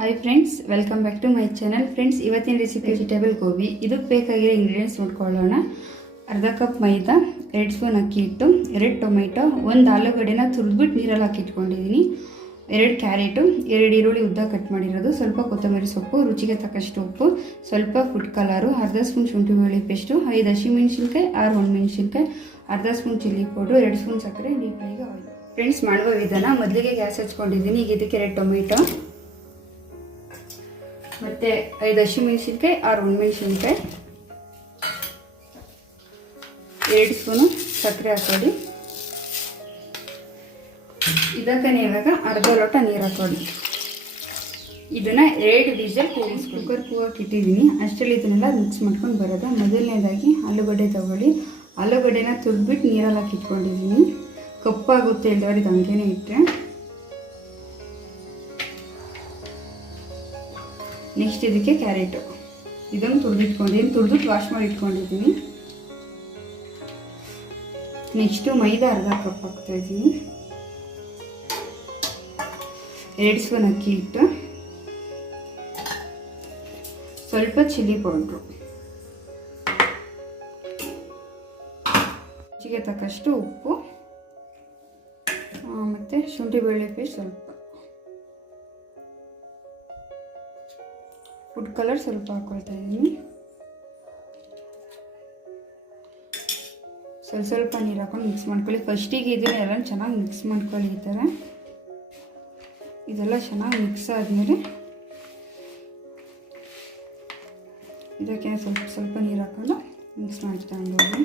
Hi friends, welcome back to my channel. Friends, ಇವತ್ತಿನ recipe vegetable gobi. ಇದಕ್ಕೆ ಬೇಕಾಗಿರೋ ingredients ನೋಡ್ಕೊಳ್ಳೋಣ. ಅರ್ಧ ಕಪ್ ಮೈದಾ, 2 ಸ್ಪೂನ್ ಅಕ್ಕಿ ಹಿಟ್ಟು, 2 ಟೊಮೆಟೊ, 1 ಆಲೂಗಡ್ಡೆನ ತುರಿದ್ಬಿಟ್ಟು ನೀರಲ್ಲಿ ಹಾಕಿ ಇಟ್ಕೊಂಡಿದ್ದೀನಿ, 2 ಕ್ಯಾರೆಟು, 2 ಈರುಳ್ಳಿ ಉದ್ದ ಕಟ್ ಮಾಡಿರೋದು, ಸ್ವಲ್ಪ ಕೊತ್ತಂಬರಿ ಸೊಪ್ಪು, ರುಚಿಗೆ ತಕ್ಕಷ್ಟು ಉಪ್ಪು, ಸ್ವಲ್ಪ ಫುಡ್ ಕಲರು, ಅರ್ಧ ಸ್ಪೂನ್ ಶುಂಠಿ ಬೆಳ್ಳುಳ್ಳಿ ಪೇಸ್ಟು, 5 ಹಸಿಮೆಣಸಿನ್ಕಾಯಿ, 6 ಒಣಮೆಣಸಿನ್ಕಾಯಿ, ಅರ್ಧ ಸ್ಪೂನ್ ಚಿಲ್ಲಿ ಪೌಡ್ರು, 2 ಸ್ಪೂನ್ ಸಕ್ಕರೆ, ಡೀಪ್ ಫ್ರೈಗೆ ಆಯಿಲ್. ಫ್ರೆಂಡ್ಸ್, ಮಾಡುವ ವಿಧಾನ: ಮೊದಲಿಗೆ ಗ್ಯಾಸ್ ಹಚ್ಕೊಂಡಿದ್ದೀನಿ. ಈಗ ಇದಕ್ಕೆ 2 ಟೊಮೆಟೊ ಮತ್ತು 5 ಹಸಿಮೆಣಸಿನ್ಕಾಯಿ, 6 ಒಣಮೆಣಸಿನ್ಕಾಯಿ, 2 ಸ್ಪೂನು ಸಕ್ಕರೆ ಹಾಕೊಳ್ಳಿ. ಇದಕ್ಕೆ ಇವಾಗ ಅರ್ಧ ಲೋಟ ನೀರು ಹಾಕೊಳ್ಳಿ. ಇದನ್ನು 2 ವಿಷಲ್ ಕುಕ್ಕರ್ ಕೂಗಕ್ಕೆ ಇಟ್ಟಿದ್ದೀನಿ. ಅಷ್ಟರಲ್ಲಿ ಇದನ್ನೆಲ್ಲ ಮಿಕ್ಸ್ ಮಾಡ್ಕೊಂಡು ಬರೋದು. ಮೊದಲನೇದಾಗಿ ಆಲೂಗಡ್ಡೆ ತಗೊಳ್ಳಿ. ಆಲೂಗಡ್ಡೆನ ತುರಿದ್ಬಿಟ್ಟು ನೀರಲ್ಲಿ ಹಾಕಿ ಇಟ್ಕೊಂಡಿದ್ದೀನಿ. ಕಪ್ಪಾಗುತ್ತೆ ಇಲ್ದವ್ರು ಇದು ಹಂಗೇನೆ ಇಟ್ಟರೆ. ನೆಕ್ಸ್ಟ್ ಇದಕ್ಕೆ ಕ್ಯಾರೆಟು, ಇದನ್ನು ತುರಿದ್ಬಿಟ್ಟು ವಾಶ್ ಮಾಡಿ ಇಟ್ಕೊಂಡಿದ್ದೀನಿ. ನೆಕ್ಸ್ಟು ಮೈದಾ ಅರ್ಧ ಕಪ್ ಹಾಕ್ತಾ ಇದ್ದೀನಿ, 2 ಸ್ಪೂನ್ ಅಕ್ಕಿ ಹಿಟ್ಟು, ಸ್ವಲ್ಪ ಚಿಲ್ಲಿ ಪೌಡ್ರು, ರುಚಿಗೆ ತಕ್ಕಷ್ಟು ಉಪ್ಪು, ಮತ್ತು ಶುಂಠಿ ಬೆಳ್ಳುಳ್ಳಿ ಪೇಸ್ಟ್ ಸ್ವಲ್ಪ, ಫುಡ್ ಕಲರ್ ಸ್ವಲ್ಪ ಹಾಕ್ಕೊಳ್ತಾ ಇದ್ದೀನಿ. ಸ್ವಲ್ಪ ನೀರು ಹಾಕೊಂಡು ಮಿಕ್ಸ್ ಮಾಡ್ಕೊಳ್ಳಿ. ಫಸ್ಟಿಗೆ ಇದನ್ನೆಲ್ಲ ಚೆನ್ನಾಗಿ ಮಿಕ್ಸ್ ಮಾಡ್ಕೊಳ್ಳಿ. ಈ ಥರ ಇದೆಲ್ಲ ಚೆನ್ನಾಗಿ ಮಿಕ್ಸ್ ಆದಮೇಲೆ ಇದಕ್ಕೆ ಸ್ವಲ್ಪ ನೀರು ಹಾಕೊಂಡು ಮಿಕ್ಸ್ ಮಾಡ್ತಾ ಹೋಗಿ.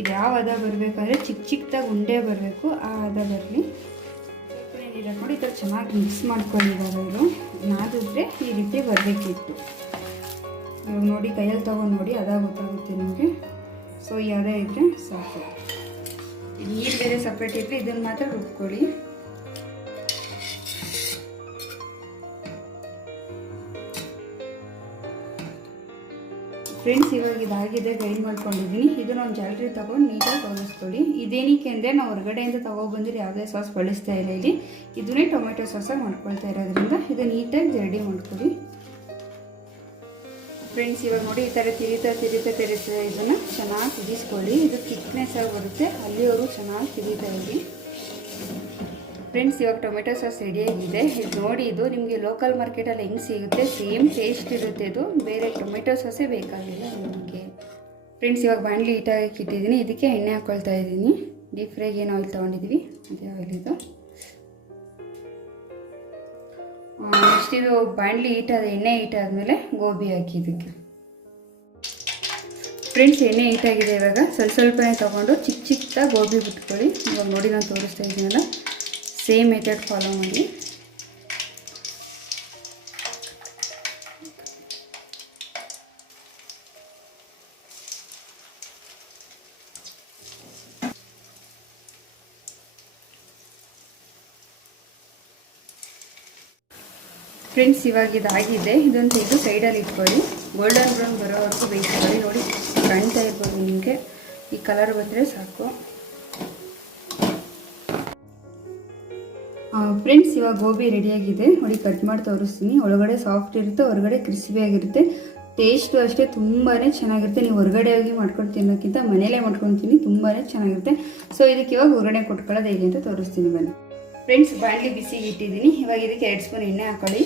ಇದು ಯಾವ ಹದ ಬರಬೇಕಾದ್ರೆ ಚಿಕ್ಕದಾಗಿ ಉಂಡೆ ಬರಬೇಕು, ಆ ಹದ ಬರಲಿ. ನೀರು ಹಾಕೊಂಡು ಈ ಥರ ಚೆನ್ನಾಗಿ ಮಿಕ್ಸ್ ಮಾಡ್ಕೊಂಡಿದ್ದಾರೆ. ಇವರು ನಾದಿದ್ರೆ ಈ ರೀತಿ ಬರಬೇಕಿತ್ತು. ಇವಾಗ ನೋಡಿ, ಕೈಯಲ್ಲಿ ತಗೊಂಡು ನೋಡಿ, ಅದಾಗ ಗೊತ್ತಾಗುತ್ತೆ ನಿಮಗೆ. ಸೊ ಯಾವುದೇ ಇದ್ದರೆ ಸಾಕು. ನೀರು ಬೇರೆ ಸಪ್ರೇಟ್ ಇದ್ದರೆ ಇದನ್ನು ಮಾತ್ರ ರುಬ್ಕೊಳ್ಳಿ. ಫ್ರೆಂಡ್ಸ್, ಇವಾಗ ಇದಾಗಿದೆ, ಗ್ರೈಂಡ್ ಮಾಡ್ಕೊಂಡಿದ್ದೀನಿ. ಇದನ್ನ ಒಂದು ಜಾಲರಿ ತೊಗೊಂಡು ನೀಟಾಗಿ ತೊಗೊಳಿಸ್ಕೊಳ್ಳಿ. ಇದೇನಕ್ಕೆ ಅಂದರೆ ನಾವು ಹೊರಗಡೆಯಿಂದ ತೊಗೊಬಂದ್ರೆ ಯಾವುದೇ ಸಾಸ್ ಬಳಸ್ತಾ ಇಲ್ಲ. ಇಲ್ಲಿ ಇದನ್ನೇ ಟೊಮೆಟೊ ಸಾಸಾಗಿ ಮಾಡ್ಕೊಳ್ತಾ ಇರೋದ್ರಿಂದ ಇದು ನೀಟಾಗಿ ರೆಡಿ ಮಾಡ್ಕೊಳ್ಳಿ. ಫ್ರೆಂಡ್ಸ್, ಇವಾಗ ನೋಡಿ, ಈ ಥರ ತಿರಿತಾ ಇದನ್ನು ಚೆನ್ನಾಗಿ ಕುದಿಸ್ಕೊಳ್ಳಿ. ಇದು ಥಿಕ್ನೆಸ್ ಆಗಿ ಬರುತ್ತೆ, ಅಲ್ಲಿವರೆಗೂ ಚೆನ್ನಾಗಿ ತಿರಿತಾ ಇರಿ. ಫ್ರೆಂಡ್ಸ್, ಇವಾಗ ಟೊಮೆಟೊ ಸಾಸ್ ರೆಡಿಯಾಗಿದೆ. ಇದು ನೋಡಿ, ಇದು ನಿಮಗೆ ಲೋಕಲ್ ಮಾರ್ಕೆಟಲ್ಲಿ ಹೆಂಗೆ ಸಿಗುತ್ತೆ ಸೇಮ್ ಟೇಸ್ಟ್ ಇರುತ್ತೆ. ಇದು ಬೇರೆ ಟೊಮೆಟೊ ಸಾಸೇ ಬೇಕಾಗಿಲ್ಲ ನಿಮಗೆ. ಫ್ರೆಂಡ್ಸ್, ಇವಾಗ ಬಾಣಲಿ ಹೀಟಾಗಿ ಇಟ್ಟಿದ್ದೀನಿ. ಇದಕ್ಕೆ ಎಣ್ಣೆ ಹಾಕ್ಕೊಳ್ತಾ ಇದ್ದೀನಿ. ಡೀಪ್ ಫ್ರೈಗೆ ಏನು ಆಯಿಲ್ ತೊಗೊಂಡಿದ್ದೀವಿ ಅದೇ ಆಯಿಲ್ ಇದು. ನೆಕ್ಸ್ಟ್ ಇದು ಬಾಣಲಿ ಎಣ್ಣೆ ಹೀಟಾದಮೇಲೆ ಗೋಬಿ ಹಾಕಿ ಇದಕ್ಕೆ. ಫ್ರೆಂಡ್ಸ್, ಎಣ್ಣೆ ಹೀಟಾಗಿದೆ. ಇವಾಗ ಸ್ವಲ್ಪನೇ ತೊಗೊಂಡು ಚಿಕ್ಕದಾಗಿ ಗೋಬಿ ಬಿಟ್ಕೊಳ್ಳಿ. ಇವಾಗ ನೋಡಿ, ನಾನು ತೋರಿಸ್ತಾ ಇದ್ದೀನಲ್ಲ, ಸೇಮ್ ಮೆಥಡ್ ಫಾಲೋ ಮಾಡಿ. ಫ್ರೆಂಡ್ಸ್, ಇವಾಗ ಇದಾಗಿದೆ. ಇದನ್ನು ತೆಗೆದು ಸೈಡಲ್ಲಿ ಇಟ್ಕೊಳ್ಳಿ. ಗೋಲ್ಡನ್ ಬ್ರೌನ್ ಬರೋವರೆಗೂ ಬೇಯಿಸ್ಕೊಳ್ಳಿ. ನೋಡಿ, ಕಾಣ್ತಾ ಇರ್ಬೋದು ನಿಮಗೆ. ಈ ಕಲರ್ ಬಂದರೆ ಸಾಕು. ಫ್ರೆಂಡ್ಸ್, ಇವಾಗ ಗೋಬಿ ರೆಡಿಯಾಗಿದೆ. ನೋಡಿ, ಕಟ್ ಮಾಡಿ ತೋರಿಸ್ತೀನಿ. ಒಳಗಡೆ ಸಾಫ್ಟ್ ಇರುತ್ತೆ, ಹೊರಗಡೆ ಕ್ರಿಸ್ಪಿಯಾಗಿರುತ್ತೆ. ಟೇಸ್ಟು ಅಷ್ಟೇ ತುಂಬಾ ಚೆನ್ನಾಗಿರುತ್ತೆ. ನೀವು ಹೊರಗಡೆ ಹೋಗಿ ಮಾಡ್ಕೊಂಡು ತಿನ್ನೋಕ್ಕಿಂತ ಮನೇಲೇ ಮಾಡ್ಕೊಂಡು ತಿನ್ನಿ, ತುಂಬಾ ಚೆನ್ನಾಗಿರುತ್ತೆ. ಸೊ ಇದಕ್ಕೆ ಇವಾಗ ಹೊರಗಡೆ ಕೊಟ್ಕೊಳ್ಳೋದು ಹೇಗೆ ಅಂತ ತೋರಿಸ್ತೀನಿ ಬನ್ನಿ. ಫ್ರೆಂಡ್ಸ್, ಬಾಣಲಿ ಬಿಸಿಗೆ ಇಟ್ಟಿದ್ದೀನಿ. ಇವಾಗ ಇದಕ್ಕೆ 2 ಸ್ಪೂನ್ ಎಣ್ಣೆ ಹಾಕೊಳ್ಳಿ.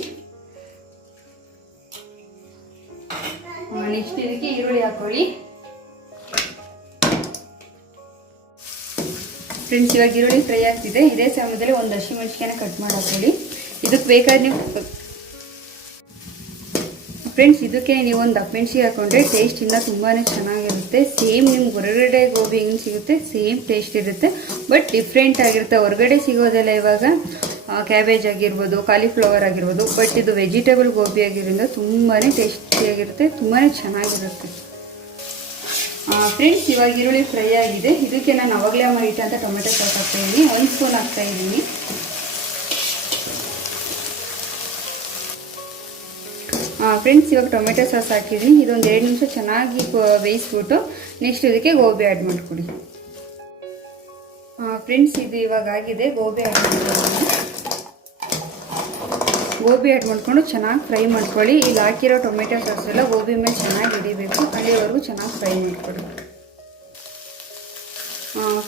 ನೆಕ್ಸ್ಟ್ ಇದಕ್ಕೆ ಈರುಳ್ಳಿ ಹಾಕೊಳ್ಳಿ. ಫ್ರೆಂಡ್ಸ್, ಇವಾಗ ಈರುಳ್ಳಿ ಫ್ರೈ ಆಗ್ತಿದೆ. ಇದೇ ಸಮಯದಲ್ಲಿ 1 ಹಸಿಮೆಣಸಿನ್ಕಾಯಿನ ಕಟ್ ಮಾಡಿ ಹಾಕೊಳ್ಳಿ. ಇದಕ್ಕೆ ಬೇಕಾದ್ರೆ ನೀವು ಫ್ರೆಂಡ್ಸ್, ಇದಕ್ಕೆ ನೀವು 1 ದಪ್ಪಮೆಣಸಿಗೆ ಹಾಕೊಂಡ್ರೆ ಟೇಸ್ಟ್ ಇನ್ನೂ ತುಂಬಾ ಚೆನ್ನಾಗಿರುತ್ತೆ. ಸೇಮ್ ನಿಮ್ಗೆ ಹೊರಗಡೆ ಗೋಬಿ ಹೆಂಗೆ ಸಿಗುತ್ತೆ ಸೇಮ್ ಟೇಸ್ಟ್ ಇರುತ್ತೆ, ಬಟ್ ಡಿಫ್ರೆಂಟ್ ಆಗಿರುತ್ತೆ. ಹೊರಗಡೆ ಸಿಗೋದೆಲ್ಲ ಇವಾಗ ಕ್ಯಾಬೇಜ್ ಆಗಿರ್ಬೋದು, ಕಾಲಿಫ್ಲವರ್ ಆಗಿರ್ಬೋದು, ಬಟ್ ಇದು ವೆಜಿಟೇಬಲ್ ಗೋಬಿ ಆಗಿರೋದ್ರಿಂದ ತುಂಬಾ ಟೇಸ್ಟಿಯಾಗಿರುತ್ತೆ, ತುಂಬಾ ಚೆನ್ನಾಗಿರುತ್ತೆ. ಫ್ರೆಂಡ್ಸ್, ಇವಾಗ ಈರುಳ್ಳಿ ಫ್ರೈ ಆಗಿದೆ. ಇದಕ್ಕೆ ನಾನು ಅವಾಗಲೇ ಮಾಡಿಟ್ಟಂಥ ಟೊಮೆಟೊ ಸಾಸ್ ಹಾಕ್ತಾಯಿದ್ದೀನಿ. 1 ಸ್ಪೂನ್ ಹಾಕ್ತಾಯಿದ್ದೀನಿ. ಫ್ರೆಂಡ್ಸ್, ಇವಾಗ ಟೊಮೆಟೊ ಸಾಸ್ ಹಾಕಿದ್ದೀನಿ. ಇದೊಂದು 2 ನಿಮಿಷ ಚೆನ್ನಾಗಿ ಬೇಯಿಸ್ಬಿಟ್ಟು ನೆಕ್ಸ್ಟ್ ಇದಕ್ಕೆ ಗೋಬಿ ಆ್ಯಡ್ ಮಾಡಿಕೊಡಿ. ಫ್ರೆಂಡ್ಸ್, ಇದು ಇವಾಗ ಆಗಿದೆ. ಗೋಬಿ ಆ್ಯಡ್ ಮಾಡ್ತೀನಿ. ಗೋಬಿ ಆ್ಯಡ್ ಮಾಡ್ಕೊಂಡು ಚೆನ್ನಾಗಿ ಫ್ರೈ ಮಾಡ್ಕೊಳ್ಳಿ. ಇಲ್ಲಿ ಹಾಕಿರೋ ಟೊಮೆಟೊ ಸಾಸ್ ಎಲ್ಲ ಗೋಬಿ ಮೇಲೆ ಚೆನ್ನಾಗಿ ಹಿಡಿಬೇಕು, ಅಲ್ಲಿವರೆಗೂ ಚೆನ್ನಾಗಿ ಫ್ರೈ ಮಾಡ್ಕೊಳ್ಳಿ.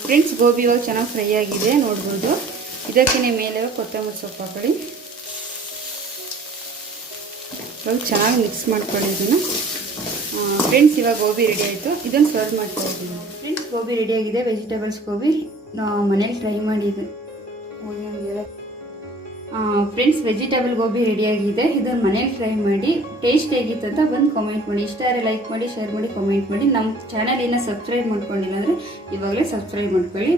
ಫ್ರೆಂಡ್ಸ್, ಗೋಬಿ ಇವಾಗ ಚೆನ್ನಾಗಿ ಫ್ರೈ ಆಗಿದೆ ನೋಡ್ಬೋದು. ಇದಕ್ಕೆ ಮೇಲೆ ಕೊತ್ತಂಬರಿ ಸೊಪ್ಪು ಹಾಕೊಳ್ಳಿ. ಇವಾಗ ಚೆನ್ನಾಗಿ ಮಿಕ್ಸ್ ಮಾಡ್ಕೊಳ್ಳಿ ಇದನ್ನು. ಫ್ರೆಂಡ್ಸ್, ಇವಾಗ ಗೋಬಿ ರೆಡಿ ಆಯಿತು. ಇದನ್ನು ಸರ್ವ್ ಮಾಡ್ಕೊಳ್ತೀನಿ. ಫ್ರೆಂಡ್ಸ್, ಗೋಬಿ ರೆಡಿಯಾಗಿದೆ. ವೆಜಿಟೇಬಲ್ಸ್ ಗೋಬಿ ಮನೇಲಿ ಟ್ರೈ ಮಾಡಿದೆ. ಫ್ರೆಂಡ್ಸ್, ವೆಜಿಟೇಬಲ್ ಗೋಬಿ ರೆಡಿಯಾಗಿದೆ. ಇದನ್ನು ಮನೇಲಿ ಟ್ರೈ ಮಾಡಿ ಟೇಸ್ಟ್ ಹೇಗಿತ್ತು ಅಂತ ಬಂದು ಕಾಮೆಂಟ್ ಮಾಡಿ. ಇಷ್ಟ ಆದರೆ ಲೈಕ್ ಮಾಡಿ, ಶೇರ್ ಮಾಡಿ, ಕಾಮೆಂಟ್ ಮಾಡಿ. ನಮ್ಮ ಚಾನಲ್ ಇನ್ನೂ ಸಬ್ಸ್ಕ್ರೈಬ್ ಮಾಡ್ಕೊಂಡಿಲ್ಲ ಅಂದರೆ ಇವಾಗಲೇ ಸಬ್ಸ್ಕ್ರೈಬ್ ಮಾಡ್ಕೊಳ್ಳಿ.